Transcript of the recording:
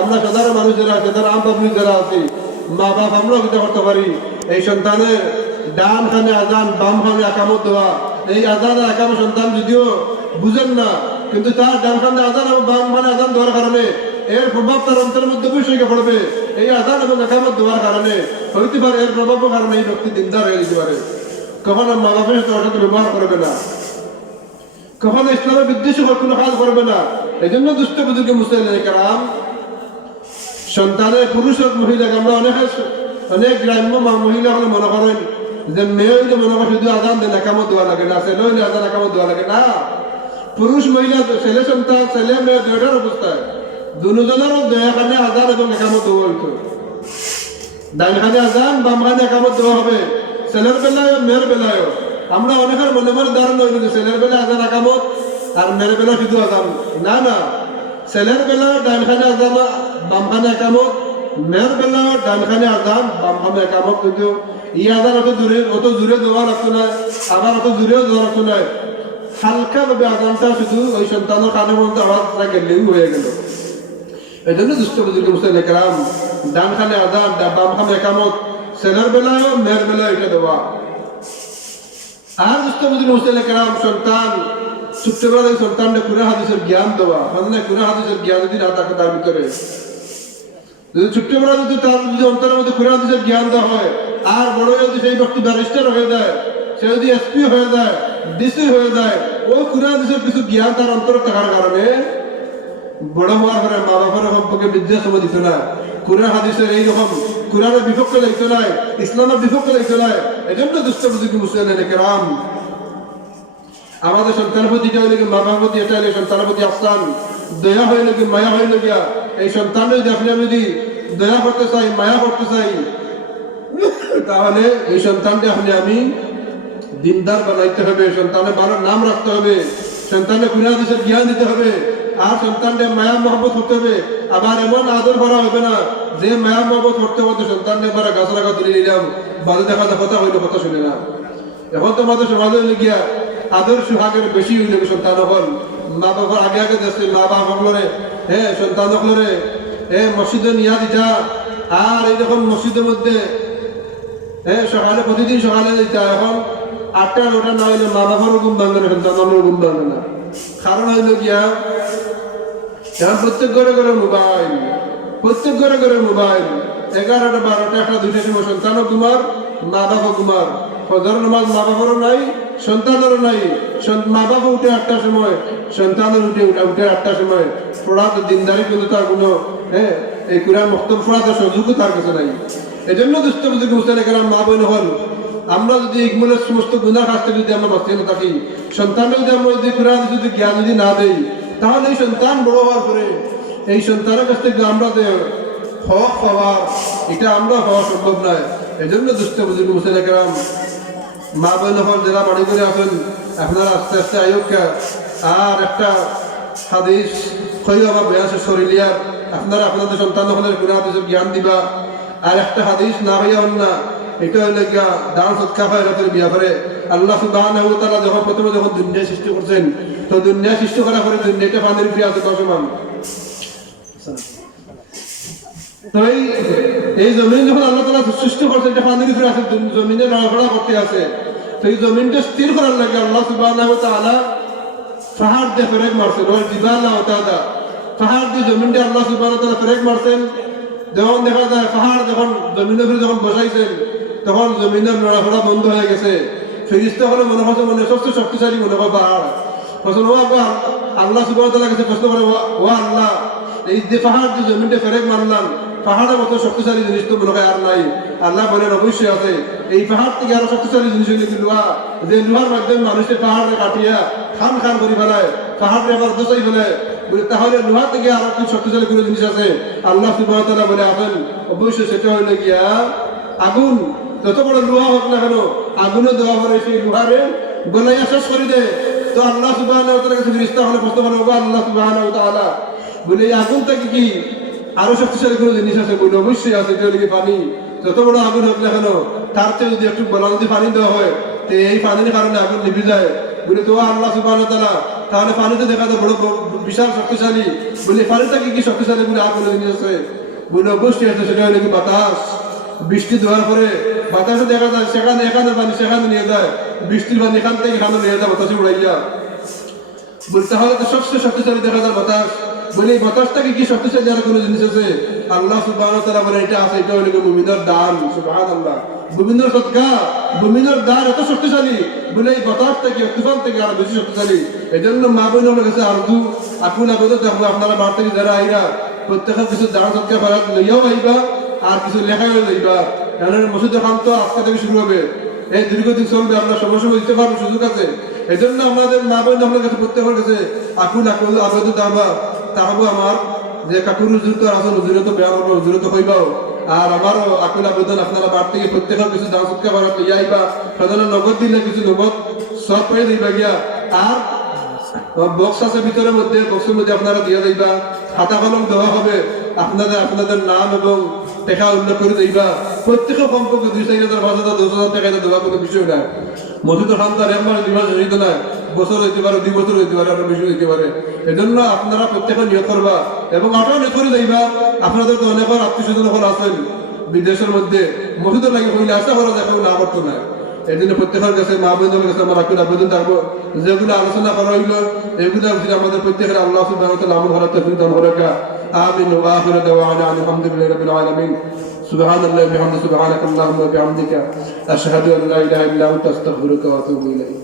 আমরা সাধারণ মানুষ যারা আছে, যারা আম পাবলিক যারা আছি, মা বাপ আমরাও কিছু করতে পারি। এই সন্তানের ডান খানে আজান, বাম খানে একামত দেওয়া। এই আজান আর একামত সন্তান যদিও বুঝেন না, কিন্তু তার ডান খানে আজান এবং বাম খানে আজান দেওয়ার কারণে এর প্রভাব তার অন্তরের মধ্যে বিষয়কে পড়বে। এই আজান এবং একামত দেওয়ার কারণে হইতে পারে এর প্রভাবের কারণে এই ব্যক্তি দিনদার হয়ে যেতে পারে। কখনো মা বাপের সাথে অসাধু ব্যবহার করবে না, কখনো ইসলামের বিদ্বেষী কোনো কাজ করবে না। এই জন্য দুষ্ট বুজুর্গ মুসলিম কারাম সন্তানের পুরুষ হোক মহিলা, আমরা অনেক গ্রাম্য মহিলা হলে মনে করেন যে মেয়ে হইলে মনে করেন শুধু আজান দেন একামত দেওয়া লাগে না, ছেলে হইলে আজান একামত দেওয়া লাগে না। পুরুষ মহিলা ছেলে সন্তান, ছেলে মেয়ে দুইটার অবস্থায় দুজনেরও দয়াখানে আজান এবং একামত দেওয়া হইতো। ডানখানে আজান, বামখানে একামত দেওয়া হবে, ছেলের বেলায় মেয়ের বেলায়। আমরা অনেকের মনে মনে ধারণা হইল যে ছেলের বেলায় আজান একামত আর মেয়ের বেলা শুধু আজান। না না, ছেলের বেলা ডানখানে আজান বামখানে একামত, মেয়ের বেলা ডানখানে আজান বামখানে একামত। কিন্তু ই আজান অত জোরে দেওয়া লাগতো না, আবার অত জোরেও দেওয়া লাগতো না। হালকা ভাবে আজানটা শুধু ওই সন্তানের কানে মধ্যে আওয়াজটা গেলেও হয়ে গেল। এই জন্য দুষ্ট বুজুর্গ মুসলিম একরাম ডানখানে আজান বামখানে একামত, ছেলের বেলায় মেয়ের বেলায় এটা দেওয়া। আর দুষ্ট বুজুর্গ মুসলিম একরাম সন্তান ছোট্টবেলায় সন্তানকে কুরআন হাদিসের জ্ঞান দেওয়া। মানে কুরআন হাদিসের জ্ঞান যদি না থাকে তার ভিতরে, যদি ছোট্টবেলা যদি তার যদি অন্তরের মধ্যে কুরআন হাদিসের জ্ঞান দেওয়া হয়, আর বড় যদি সেই ব্যক্তি ব্যারিস্টার হয়ে যায়, সে যদি এসপি হয়ে যায়, ডিসি হয়ে যায়, ওই কুরআন হাদিসের কিছু জ্ঞান তার অন্তরে থাকার কারণে বড় হওয়ার পরে মা বাবার সম্পর্কে বিদ্বেষ সময় দিত না, কুরআন হাদিসের এইরকম কুরআনের বিপক্ষে লাগতো না, ইসলামের বিপক্ষে লাগতো না। এই জন্য দুষ্ট বুজুর্গ মুসলিম একরাম আমাদের সন্তানের প্রতি এটা হইলে মা বাবার প্রতি এটা হইলে সন্তানের প্রতি আফসান দয়া হইলে কি মায়া হইলে গিয়া এই সন্তানের যদি আপনি আমি যদি দয়া করতে চাই, মায়া করতে চাই, তাহলে এই সন্তানকে আপনি আমি দিনদার বানাইতে হবে, সন্তানের ভালো নাম রাখতে হবে, সন্তানের কুরআন হাদিসের জ্ঞান দিতে হবে, আর সন্তানকে মায়া মহব্বত করতে হবে। আবার এমন আদর করা হবে না যে মায়া মহব্বত করতে করতে সন্তানকে এবার গাছ রাখা তুলে নিলাম, বাজে দেখা কথা হইলে কথা শুনে না। এখন তো আমাদের সমাজে হইলে গিয়া আদর সুহাগের বেশি হইলে সন্তান হল মা বাবার আগে আগে যাচ্ছে, মা বাবা হলরে সন্তান হলরে মসজিদে নিয়া দিতা। আর এইরকম মসজিদের মধ্যে সকালে প্রতিদিন সকালে দিতা। এখন 8টা 9টা না হইলে মা বাবারও ঘুম ভাঙবে না, সন্তানেরও ঘুম ভাঙবে না। কারণ হইল গিয়া এখন প্রত্যেক ঘরে ঘরে মোবাইল, প্রত্যেক ঘরে ঘরে মোবাইল। 11টা 12টা 1টা 2টার সময় সন্তানও ঘুমার, মা বাবা ঘুমার। ফজর নামাজ মা বাবারও নাই, সন্তানেরও নাই। মা বাবা উঠে 8টার সময়, সন্তানের উঠে 8টার সময়। পড়া তো দিনদারি কিন্তু তার কোনো এই কুরআন মক্তব পড়া তো সুযোগও তার কাছে নাই। এই জন্য দুষ্ট বুজুর্গ মুসলিম একরাম মা বোন হল আমরা যদি ইগমলের সমস্ত গুনাহ কাজ থেকে যদি আমরা বাঁচিয়ে না থাকি, সন্তানকে যদি আমরা যদি কুরআন যদি জ্ঞান যদি না দেই, তাহলে এই সন্তান বড় হওয়ার পরে এই সন্তানের কাছ থেকে আমরা যে হক পাওয়া, এটা আমরা হওয়া সম্ভব নয়। এই জন্য দুষ্ট বুজুর্গ মুসলিম একরাম মা বোন হল যারা বাড়ি করে আসেন, আপনারা আস্তে আস্তে আয়োগকে আর একটা হাদিস খৈয়া বা বেয়াসে শরীলিয়া আপনারা আপনাদের সন্তান হলের কুরআন হাদিসের জ্ঞান দিবা। আর একটা হাদিস না হইয়া হন না, এটা হইলে গিয়া দান সৎকা হয় রাতের বিয়া করে। আল্লাহ সুবহানাহু ওয়া তাআলা যখন প্রথমে যখন দুনিয়া সৃষ্টি করছেন, তো দুনিয়া সৃষ্টি করার পরে দুনিয়াটা পানির উপরে আছে দশমান। তো এই জমিন যখন আল্লাহ তাআলা সৃষ্টি করছেন, এটা পানির উপরে আছে, জমিনে নড়াচড়া করতে আছে। তো এই জমিনটা স্থির করার লাগে আল্লাহ সুবহানাহু ওয়া তাআলা পাহাড় দিয়ে ফেরেক মারছেন। ওই জিবালা ওয়াতাদা পাহাড় দিয়ে জমিনটা আল্লাহ সুবহানাহু ওয়া তাআলা ফেরেক মারছেন। যখন দেখা যায় পাহাড় যখন জমিনের উপরে যখন বসাইছেন, তখন জমিনের নড়াচড়া বন্ধ হয়ে গেছে। ফেরেশতা হলো মনে হচ্ছে মনে সবচেয়ে শক্তিশালী মনে হয় পাহাড়। প্রশ্ন ও আল্লাহ সুবহানাহু ওয়া তাআলা কাছে প্রশ্ন করে, ও আল্লাহ, এই যে পাহাড় যে জমিনটা ফেরেক মারলাম, পাহাড়ের মতো শক্তিশালী জিনিস তো মনে হয় আর নাই। আল্লাহ বলেন অবশ্যই আছে। এই পাহাড় থেকে আরো শক্তিশালী জিনিস হইলে কি লোহা, যে লোহার মাধ্যমে মানুষের পাহাড়ে কাটিয়া খান খান করে ফেলায়, পাহাড়ে আবার দোষাই ফেলে। তাহলে লোহা থেকে আরো কি শক্তিশালী কোনো জিনিস আছে? আল্লাহ সুবহানাহু ওয়া তাআলা বলে আছেন অবশ্যই, সেটা হইলে গিয়া আগুন। যত বড় লোহা হোক না কেন, আগুনে দেওয়া পরে সেই লোহারে গলাইয়া শেষ করে দেয়। তো আল্লাহ সুবহানাহু ওয়া তাআলার কাছে ফেরেশতা হলে প্রশ্ন করে, ওগো আল্লাহ সুবহানাহু ওয়া তাআলা, বলে এই আগুন থেকে কি আরো শক্তিশালী কোনো জিনিস আছে? বলে অবশ্যই আছে, এটা হলে পানি। যত বড় আগুন হোক না কেন, তার চেয়ে যদি একটু বলা যদি পানি দেওয়া হয়, তো এই পানির কারণে আগুন নিভে যায়। বলে তো আল্লাহ সুবহানাহু ওয়া তাআলা, তাহলে পানিতে দেখা যায় বড় বিশাল শক্তিশালী বলে পানিটাকে কি শক্তিশালী বলে আর কোনো জিনিস আছে বলে অবশ্যই আছে, সেটা হলো কি বাতাস। বৃষ্টি দেওয়ার পরে বাতাসে দেখা যায় সেখানে এখানে পানি সেখানে নিয়ে যায়, বৃষ্টির পানি এখান থেকে এখানে নিয়ে যায় বাতাসে উড়াইয়া বলে, তাহলে তো সবচেয়ে শক্তিশালী দেখা যায় বাতাস। বলে এই বাতাসটাকে কি শক্তিশালী আর কোনো জিনিস আছে? আল্লাহ সুবহানাহু ওয়া তাআলা বলে এটা আছে, এটা হলো মুমিনের দান। সুবহানাল্লাহ, মুমিনের সদকা, মুমিনের দান এত শক্তিশালী বলে এই বাতাস থেকে তুফান থেকে আরো বেশি শক্তিশালী। এজন্য মা বোনের কাছে আরজু আকুল আবেদন থাকবো, আপনারা বার থেকে যারা আইরা প্রত্যেকের কিছু দান সদকা করার লইয়াও আইবা আর কিছু লেখাও লইবা। কারণ মসজিদে খান তো আজকে থেকে শুরু হবে, এই দীর্ঘদিন চলবে, আমরা সময় সময় দিতে পারবো, সুযোগ আছে। এই জন্য আমাদের মা বোন আপনার কাছে প্রত্যেকের কাছে আকুল আকুল আবেদন তাহবো আমার যে কাকুর হুজুর তো আসল হুজুরে তো বেয়া করবো, হুজুরে তো হইবাও। আর আমারও আকুল আবেদন আপনারা বার থেকে প্রত্যেকের কিছু দান সৎকার করার লইয়া আইবা। সাধারণ নগদ দিলে কিছু নগদ সব পাই দিবা গিয়া। আর বক্স আছে ভিতরের মধ্যে, বক্সের মধ্যে আপনারা দিয়ে দিবা, খাতা কলম দেওয়া হবে, আপনাদের নাম এবং টাকা উল্লেখ করে দিবা। প্রত্যেকের কমপক্ষে 2,000, 5,000, 10,000 টাকা দেওয়া কোনো বিষয় না। মসজিদ খান তার এক মাস 2 মাস হইতে না, বছর হইতে পারে, 2 বছর হইতে পারে, আরো বেশি হইতে পারে। এজন্য আপনারা প্রত্যেকে নিয়োগ করবা এবং আটাও নিয়োগ করে দিবা। আপনাদের তো অনেক আত্মীয় স্বজন আছেন বিদেশের মধ্যে, মসজিদের লাগে হইলে আশা করা যায় কেউ না করতো না। এই জন্য প্রত্যেকের কাছে মা বোনদের কাছে আমার আকুল আবেদন থাকবো, যেগুলো আলোচনা করা হইলো এগুলো আমাদের প্রত্যেকের আল্লাহ সুবহানাহু ওয়া তাআলা আমল করার তৌফিক দান করুক। আমিন ওয়া আখিরু দাওয়ানা আলহামদুলিল্লাহি রাব্বিল আলামিন। সুবহানাল্লাহি ওয়া বিহামদিহি, সুবহানাকাল্লাহুম্মা ওয়া বিহামদিকা, আশহাদু আন লা ইলাহা ইল্লা আনতা, আস্তাগফিরুকা ওয়া আতুবু ইলাইক।